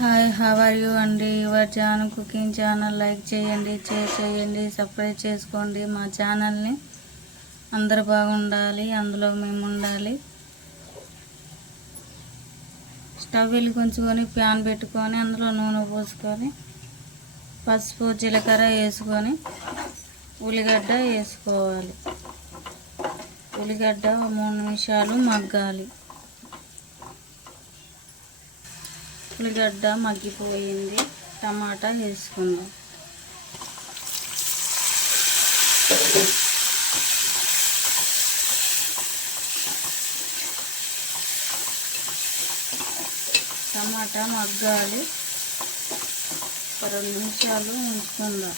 Hi how are you అండి? Your channel cooking channel like చేయండి share చేయండి subscribe చేసుకోండి. మా ఛానల్ని అందరు బాగుండాలి అందులో మేము ఉండాలి. స్టవ్ వెలిగించుకొని ప్యాన్ పెట్టుకొని అందులో నూనె పోసుకొని పసుపు జీలకర్ర వేసుకొని ఉల్లిగడ్డ వేసుకోవాలి. ఉల్లిగడ్డ మూడు నిమిషాలు మగ్గాలి. ఉల్లిగడ్డ మగ్గిపోయింది. టమాటా వేసుకుందాం. టమాటా మగ్గాలి. ఒక రెండు నిమిషాలు ఉంచుకుందాం.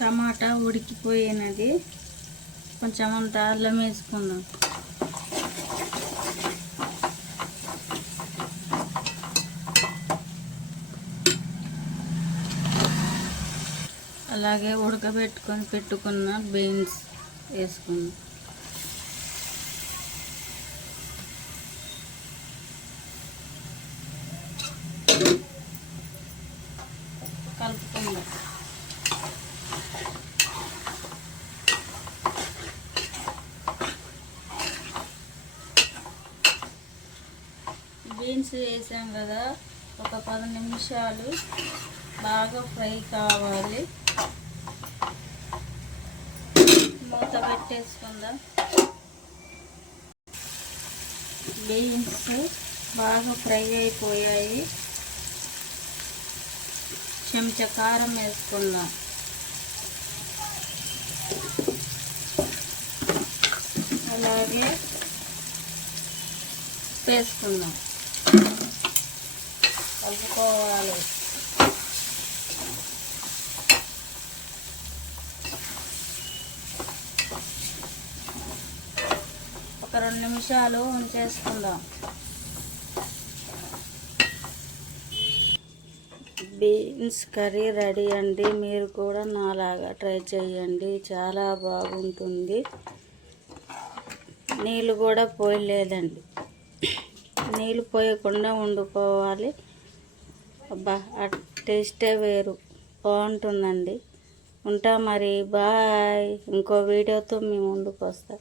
టమాటా ఉడికిపోయినది. కొంచెం అంత అల్లం వేసుకుందాం. అలాగే ఉడకబెట్టుకొని పెట్టుకున్న బీన్స్ వేసుకున్నాం. కలుపుకుందాం. బీన్స్ వేసాం కదా ఒక పది నిమిషాలు బాగా ఫ్రై కావాలి. మూత బీన్స్ బాగా ఫ్రై అయిపోయాయి. చెంచా కారం వేసుకుందాం. అలాగే వేసుకుందాం. కలుపుకోవాలి. ఒక రెండు నిమిషాలు ఉంచేసుకుందాం. బీన్స్ కర్రీ రెడీ అండి. మీరు కూడా నాలాగా ట్రై చేయండి. చాలా బాగుంటుంది. నీళ్ళు కూడా పోయలేదండి. నీళ్ళు పోయకుండా వండుకోవాలి. అబ్బా ఆ టేస్టే వేరు. బాగుంటుందండి. ఉంటా మరి. బాయ్. ఇంకో వీడియోతో మేము ముందుకు వస్తాం.